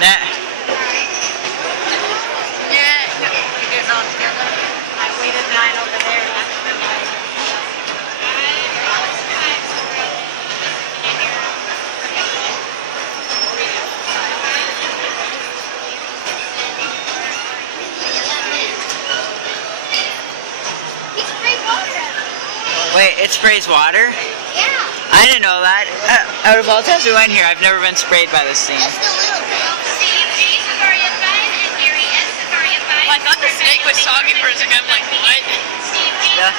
That. Yeah, you get it all together. I waited mine over there. He sprayed water. Wait, it sprays water? Yeah. I didn't know that. Out of all times we went here, I've never been sprayed by this thing. Just a little bit. I thought the snake was soggy for a second. I'm like, what? Yeah.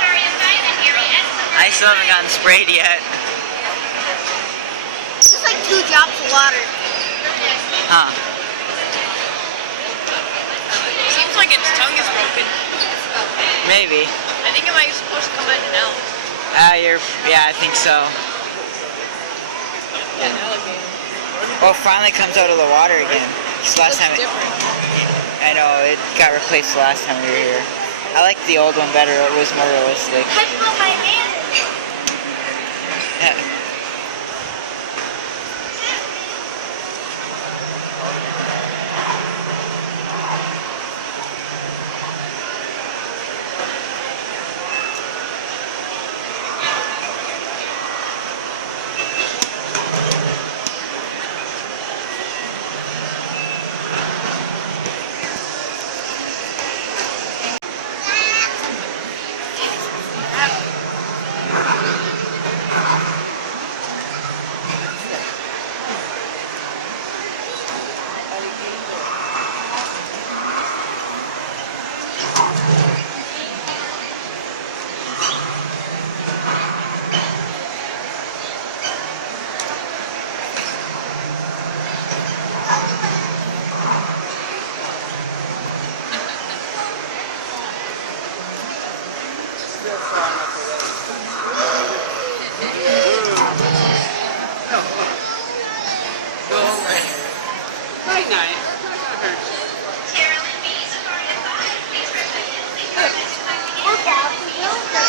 I still haven't gotten sprayed yet. Just like 2 drops of water. Huh. Seems like its tongue is broken. Maybe. I think it might be supposed to come out now. Yeah, I think so. Yeah, an alligator. Well, it finally comes out of the water again. This last time different. I know, it got replaced the last time we were here. I liked the old one better, it was more realistic. Touch my hand. Night night. Look out the window.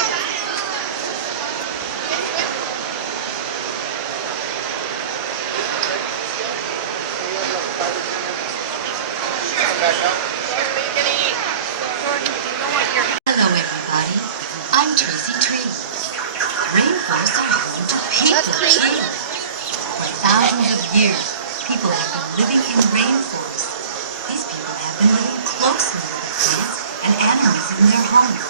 Hello everybody, I'm Tracy Tree. Rainforests are home to people too. For thousands of years, people have been living in rainforests. These people have been living closely with the plants and animals in their homes.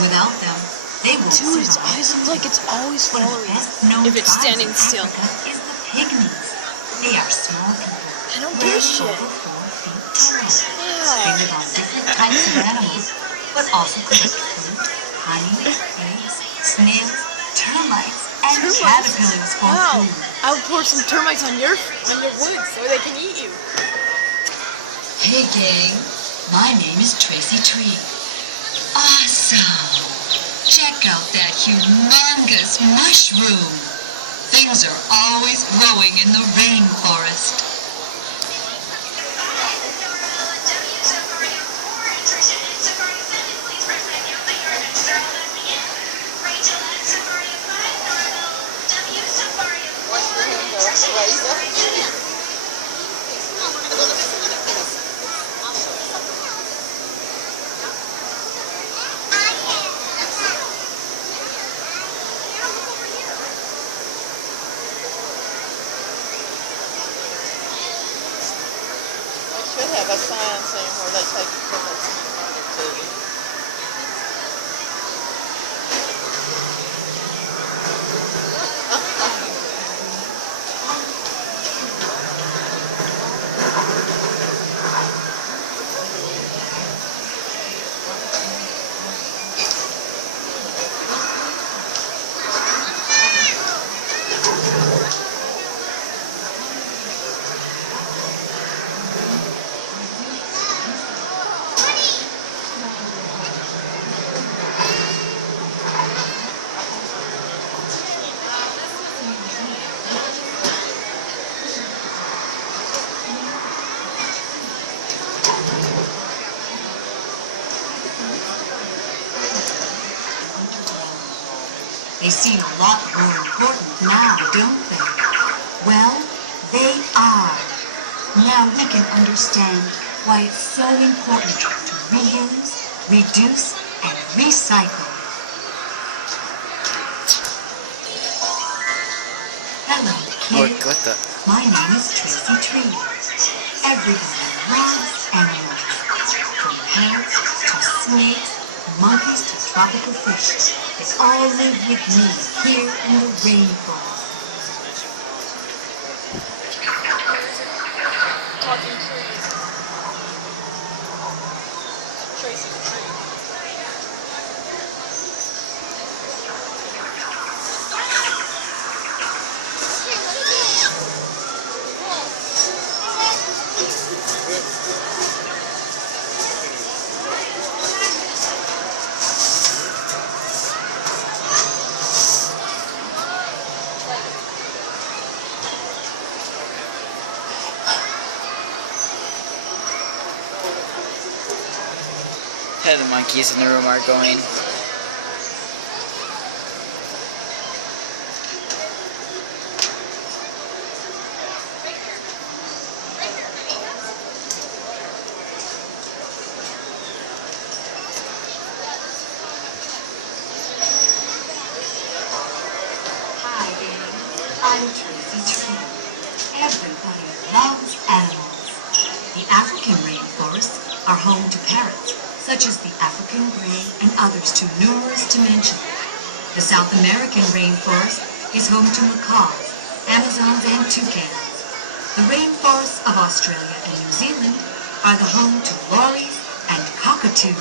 Without them, they won't Dude, its survive. eyes look like it's always One of the following. best known If it's tribes standing in still. Africa is the pygmies. They are small people. I don't give a shit. Over 4 feet tall. They Yeah. live on different types of animals, but also collect fruit, honey, eggs, snails, termites, and Termites? caterpillars for Wow. food. I would pour some termites on your wood so they can eat you. Hey gang, my name is Tracy Tree. Awesome! Check out that humongous mushroom. Things are always growing in the rainforest. Should have a sign saying where they take the termites to. They seem a lot more important now, don't they? Well, they are. Now we can understand why it's so important to reuse, reduce, and recycle. Hello, kids. What the? My name is Tracy Tree. Everybody loves animals. From parrots to snakes, monkeys to tropical fish. They all live with me here in the rainforest. Talking trees. Tracy the tree. How the monkeys in the room are going. Hi, gang. I'm Tracy Tree. Everybody loves animals. The African rainforests are home to parrots, such as the African gray and others too numerous to mention. The South American rainforest is home to macaws, Amazons, and toucans. The rainforests of Australia and New Zealand are the home to lories and cockatoos.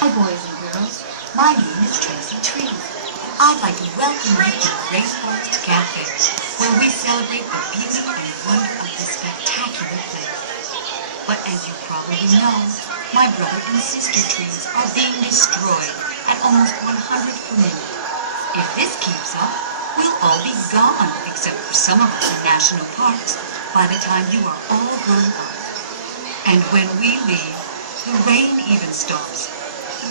Hi, boys and girls. My name is Tracy Tree. I'd like to welcome you to the Rainforest Cafe, where we celebrate the beauty and wonder of this spectacular place. But as you probably know, my brother and sister trees are being destroyed at almost 100 per minute. If this keeps up, we'll all be gone, except for some of us in national parks, by the time you are all grown up. And when we leave, the rain even stops.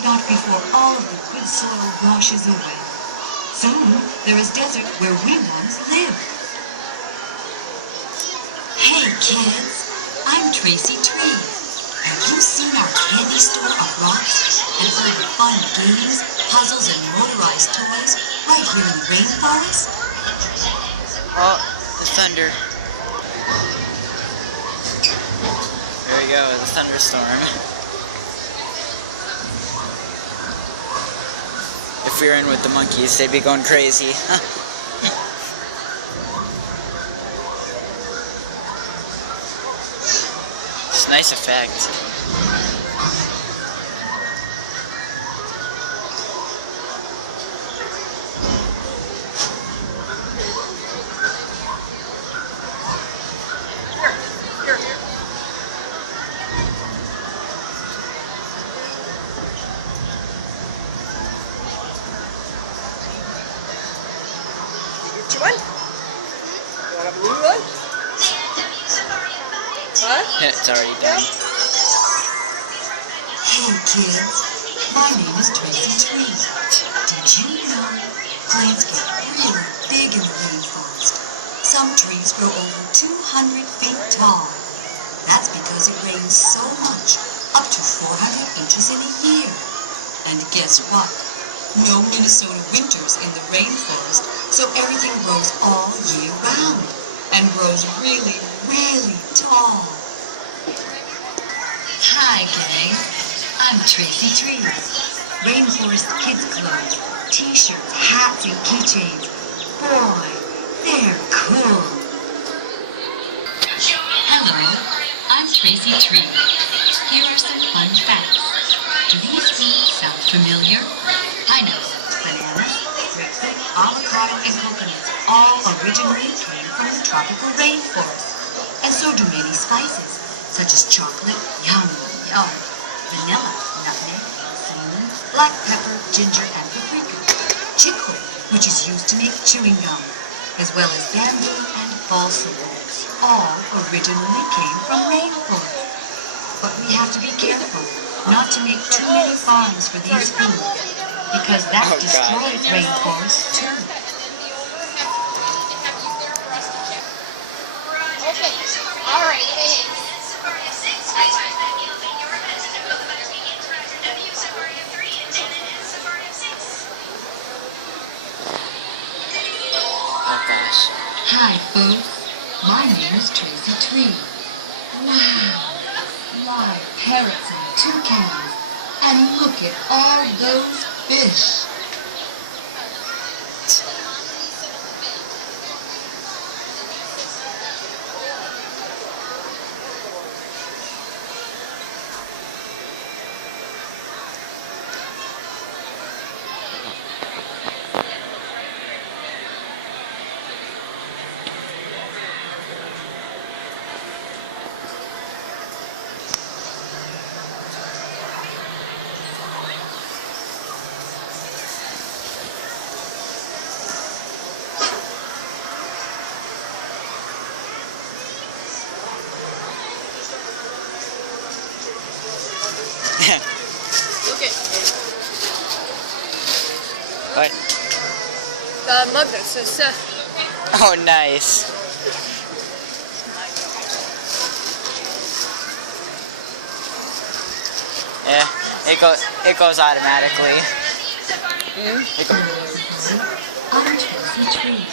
Not before all of the good soil washes away. Soon, there is desert where we once lived. Hey, kids. I'm Tracy Tree. Have you seen our candy store of rocks and all the fun games, puzzles, and motorized toys right here in the rainforest? Oh, the thunder. There we go, the thunderstorm. If we were in with the monkeys, they'd be going crazy. It's a nice effect. Which one? You want a blue one? Huh? Yeah, it's already done. Hey, kids. My name is Tracy Tree. Did you know plants get really big in the rainforest? Some trees grow over 200 feet tall. That's because it rains so much, up to 400 inches in a year. And guess what? No Minnesota winters in the rainforest, so everything grows all year round and grows really, really tall. Hi, gang. I'm Tracy Tree. Rainforest kids clothes, t-shirts, hats, and keychains. Boy, they're cool. Hello, I'm Tracy Tree. Here are some fun facts. Do these fruits sound familiar? I know. Bananas, grapefruit, avocado, and coconuts all originally came from the tropical rainforest. And so do many spices, such as chocolate, yum, vanilla, nutmeg, cinnamon, black pepper, ginger, and paprika. Chicory, which is used to make chewing gum, as well as bamboo and balsa wood, all originally came from rainforest. But we have to be careful, not to make too many farms for these foods, because that Oh, God. destroys rainforests too. All right, thanks. Oh gosh. Hi folks, my name is Tracy Tree. Wow, live parrots and toucans, and look at all those fish. Look at What? the mug that says Seth. Oh, nice. Yeah, it goes automatically. It go- I'm Tracy Tree.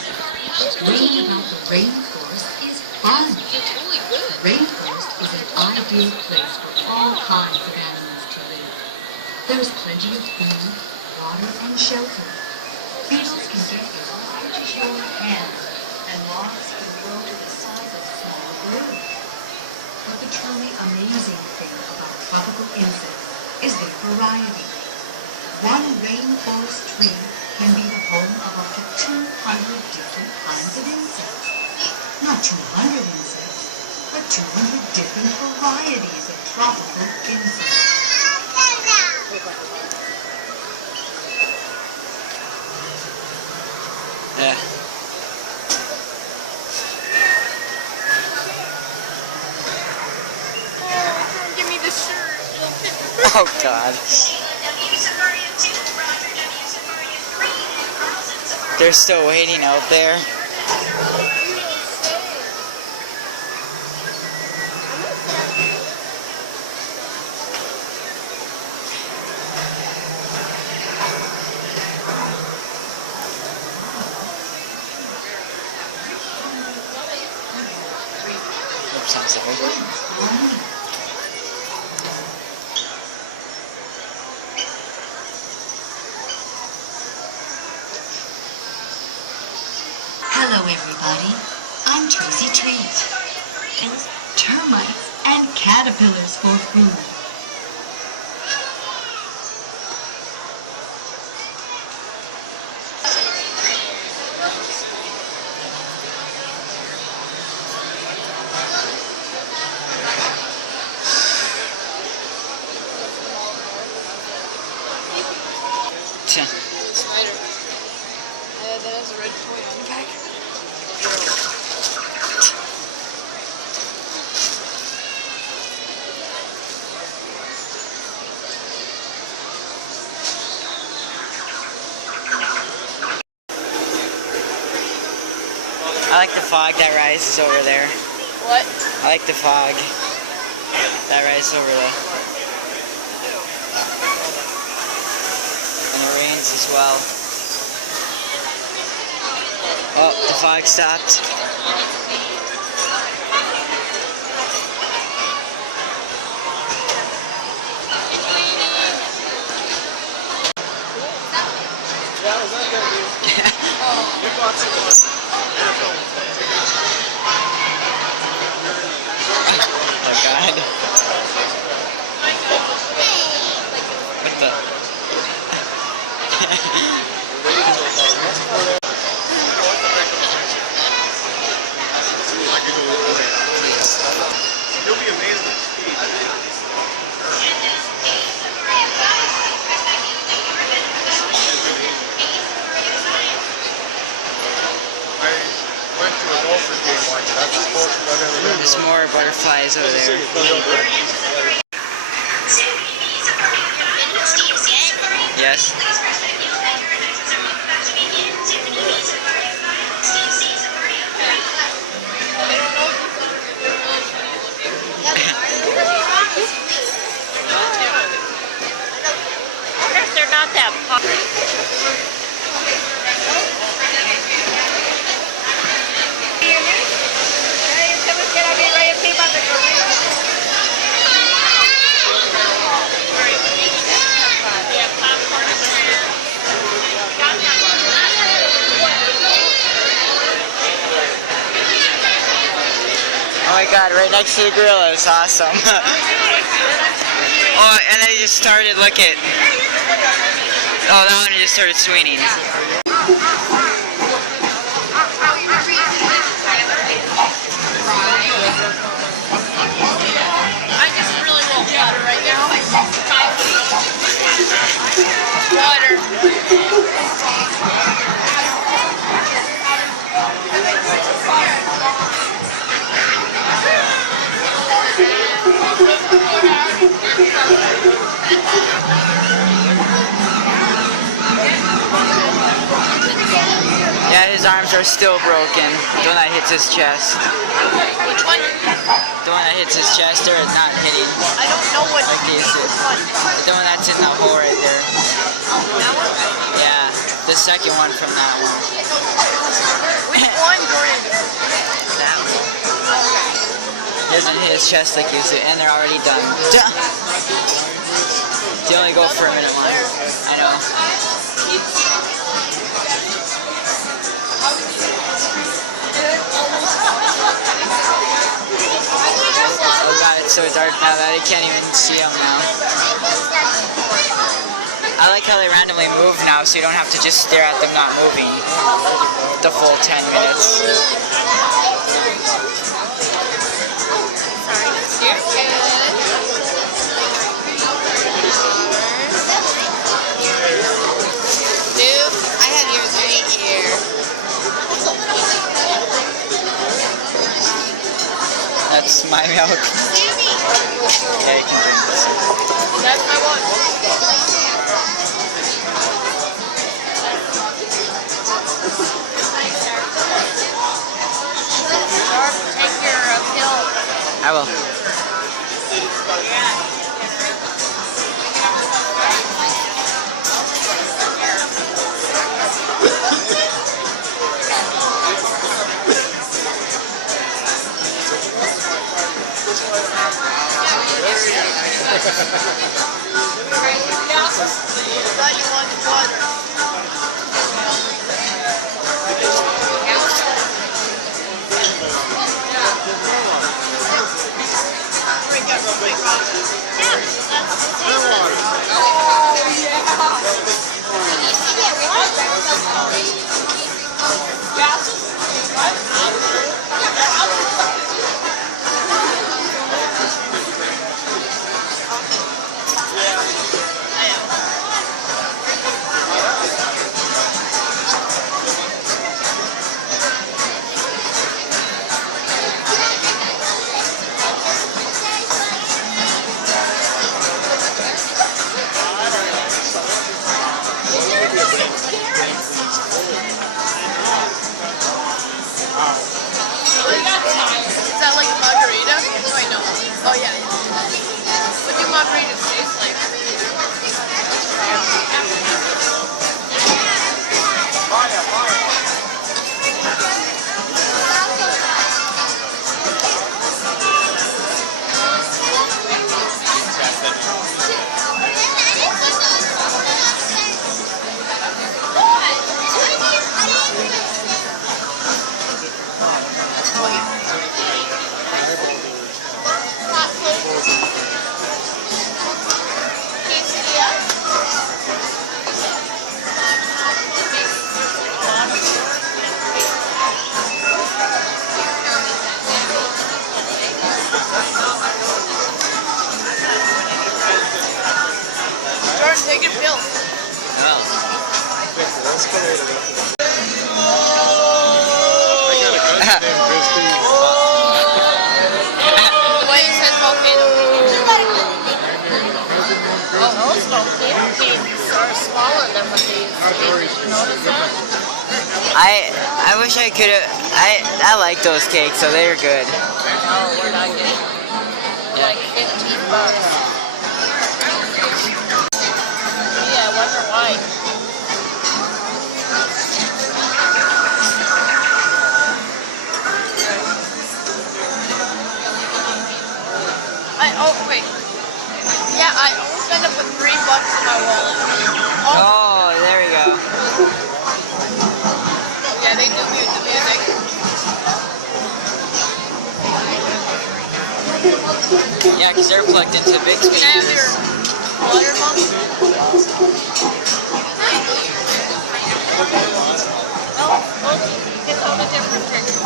Reading about the rainforest is fun. It's really good. Rainforest is an ideal place for all kinds of animals to live. There's plenty of food, water, and shelter. Beetles can get as large as your hand, and moths can grow to the size of small birds. But the truly amazing thing about tropical insects is their variety. One rainforest tree can be the home of up to 200 different kinds of insects. Not 200 insects, but 200 different varieties of tropical insects. Yeah. Oh, give me the shirt. It'll fit me. Oh God. They're still waiting out there. Oops, I'm sorry. Hello everybody, I'm Tracy Tree. And termites and caterpillars for food. Spider. That has a red toy on the back. I like the fog that rises over there. What? I like the fog that rises over there. And it rains as well. Oh, the fog stopped. Oh God. What the? You'll be amazed at the speed. I went to a golfer game once. That's the closest I've ever been There's to more butterflies over there. a guess. I guess they're not that popular. Oh my god, right next to the gorilla is awesome. Oh, and I just started, look at. Oh, that one just started swinging. I just really want water right now. Water. Yeah, his arms are still broken. The one that hits his chest. Which one? The one that hits his chest, or is not hitting. I don't know what. Like these two. The one that's in that hole right there. That one? Yeah, the second one from that one. Which one, Jordan? That one. He doesn't hit his chest like you see, and they're already done. They only go for a minute long. I know. Oh god, it's so dark now that I can't even see them now. I like how they randomly move now, so you don't have to just stare at them not moving the full 10 minutes. I had yours right here. That's my milk. Okay, I can drink this. That's my one. Take your pill. I will. Thought you wanted water. Is that like a margarita? Oh, I know. Oh, yeah. What do margaritas taste like? Jordan, take your pill. Oh. Why you said volcano? Oh, those volcano canes are smaller than what they used to be. Did you notice that? I wish I could have. I like those cakes, so they were good. Oh, we're not getting like $15. Yeah, I wonder why. Oh wait. Yeah, I almost end up with $3 in my wallet. Oh, there we go. Yeah, they do mute the music. Yeah, because they're plugged into big Can I have your speakers. water, Mom? Oh, it's all the different things.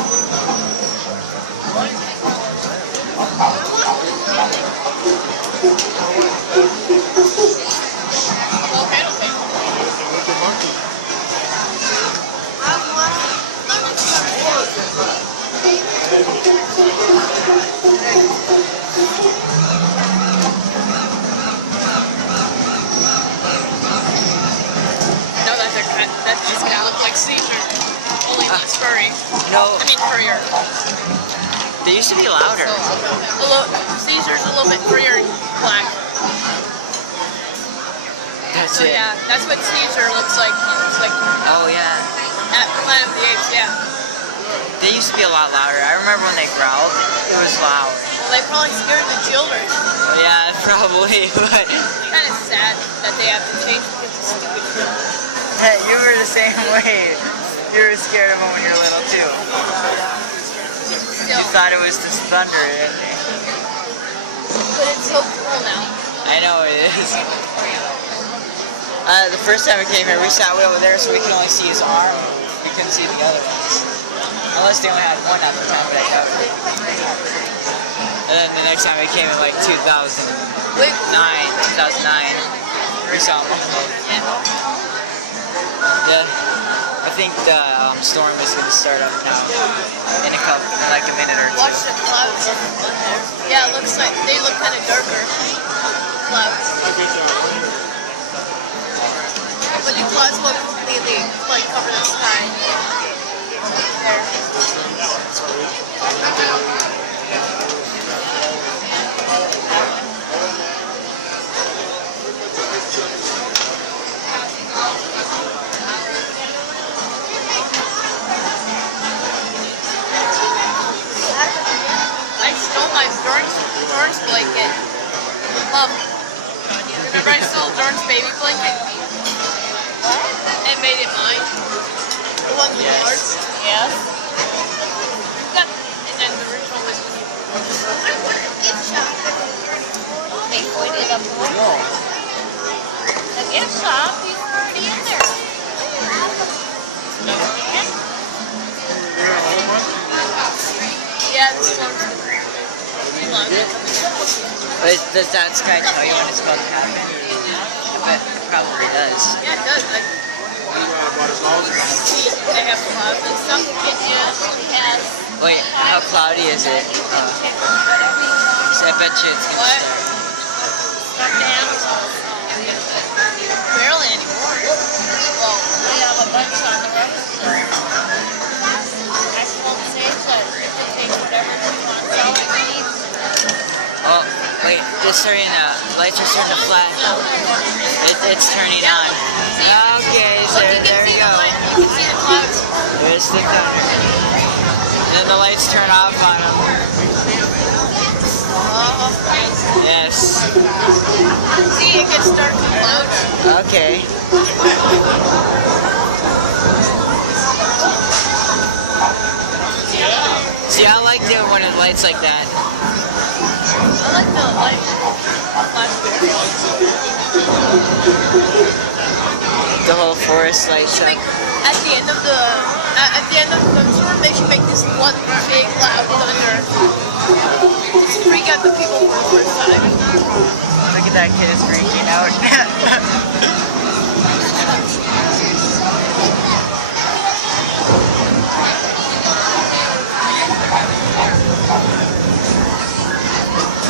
Okay, okay. With the monkey. No, that's just gonna look like Caesar. Only less furry. No, I mean furrier. they used to be louder. Caesar's a little bit furrier and black. That's So it. yeah, that's what Caesar looks like. He looks like Oh yeah. at Planet of the Apes, yeah. They used to be a lot louder. I remember when they growled, it was loud. Well, they probably scared the children. Yeah, probably, but Kind of sad that they have to change because of stupid film. hey, you were the same way. You were scared of them when you were little too. Still, You thought it was just thunder, didn't you? but it's so cool now. I know it is. The first time we came here, we sat way over there so we could only see his arm. We couldn't see the other ones. Unless they only had one at the time, but I doubt it. And then the next time we came in like 2009, Wait, we saw them both. Yeah. I think the storm is going to start up now in like a minute or two. watch the clouds. Yeah, it looks like they look kind of darker. Clouds. But the clouds will completely like cover the sky. There. I stole my Dorn's blanket. Remember I stole Dorn's baby blanket? And made it mine? The one with the hearts? Yes. And then the original was with you. They pointed up over. The gift shop, you were already in there. Yeah, the storm's we love it. But does that sky tell you when it's about to happen? I bet it probably does. Yeah, it does. Like, they have clouds and stuff. Yes. Wait, how cloudy is it? I bet you it's gonna What? Stuffed animals. Barely anymore. Well, We have a bunch on the register. I told Sage that you can take whatever she wants out if she needs. Oh, wait, it's turning, lights are starting to flash. It's turning on. Okay, so look, you there can we see go. you can see the clouds. There's the counter. And then the lights turn off on them. Yes. See, it gets dark and clouds. Okay. See, I like it when it lights like that. I like the light. The whole forest lights up. At the end of the thunderstorm, they should make this one big loud thunder. Just freak out the people for the first time. Look at that kid is freaking out.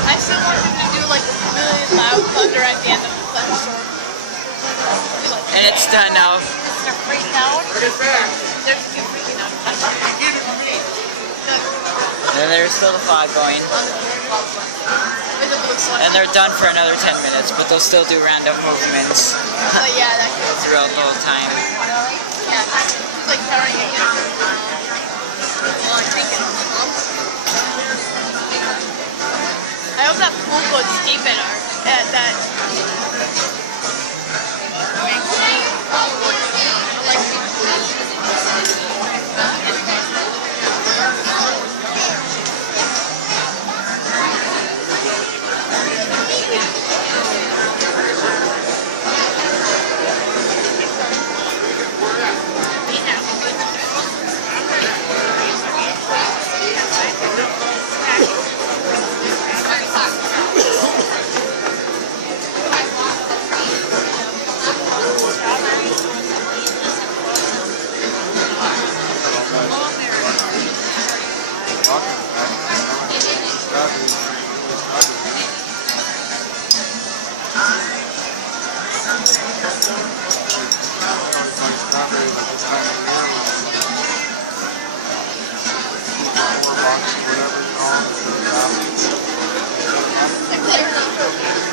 I still want them to do like a really loud thunder at the end of the thunderstorm. Like, And it's done now. They're freaked out. They're freaking out. And there's still the fog going. It looks like. And they're done for another 10 minutes, but they'll still do random movements But yeah, that could. throughout the whole time. Yeah, it's like powering it. Well, I think it's I hope that pool goes deep in our at that.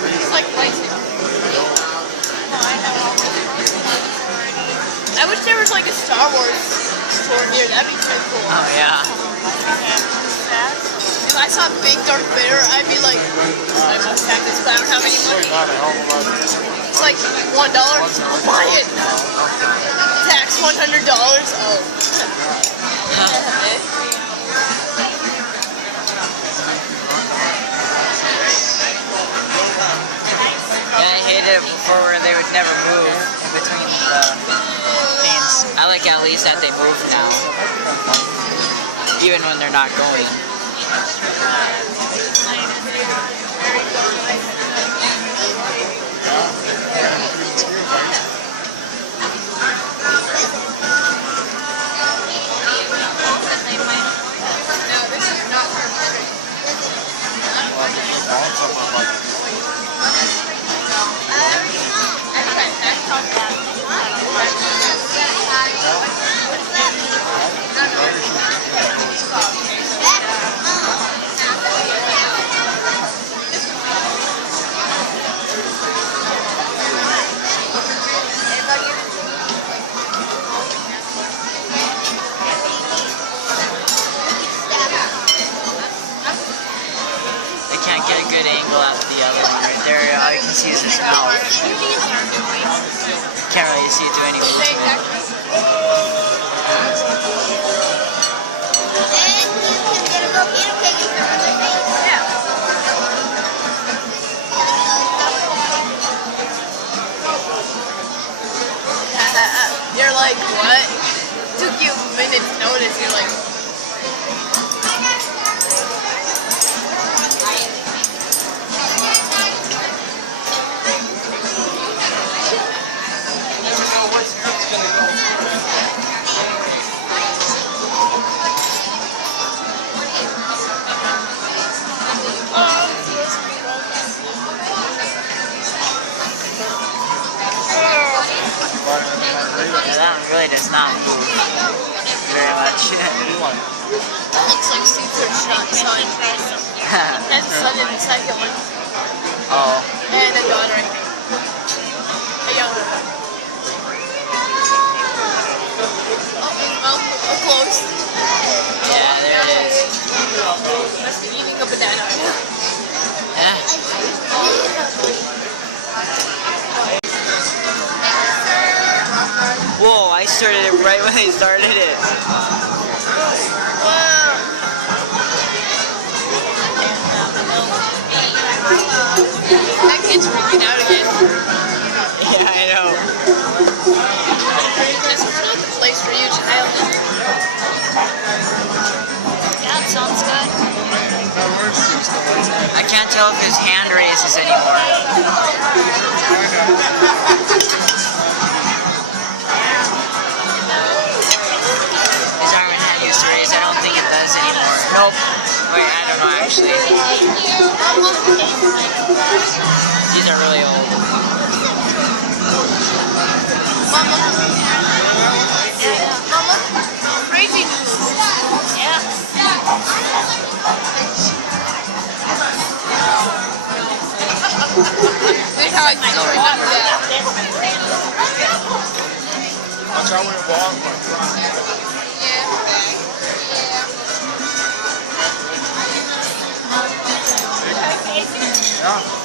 It's like I wish there was like a Star Wars store here. That'd be pretty cool. Oh yeah. If I saw big Darth Vader, I'd be like, I must have this, but I don't have any money. It's like $1. I'll buy it. Tax $100. Oh. Yeah, I hated it before where they would never move in between the scenes. I like at least that they move now. Even when they're not going. Good angle at the elevator right there. All you can see is his mouth. Can't really see it do any movement. You're like, what? Took you minutes notice. You're like. Yeah, that one really does not move very much. That looks like Caesar shot son. And son in the second one. Oh. And a daughter, I think. A younger one. Oh, close. Yeah, there it is. Must be eating a banana. Yeah. Whoa, I started it right when they started it. That kid's freaking out again. Yeah, I know. This is not the place for you, child. Yeah, it sounds good. I can't tell if his hand raises anymore. His arm and hand used to raise. I don't think it does anymore. Nope. Wait, I don't know actually. These are really old. Mama. Mama. Crazy news. Yeah. That's how I still remember that. Watch out when you walk, my friend. Yeah. Yeah.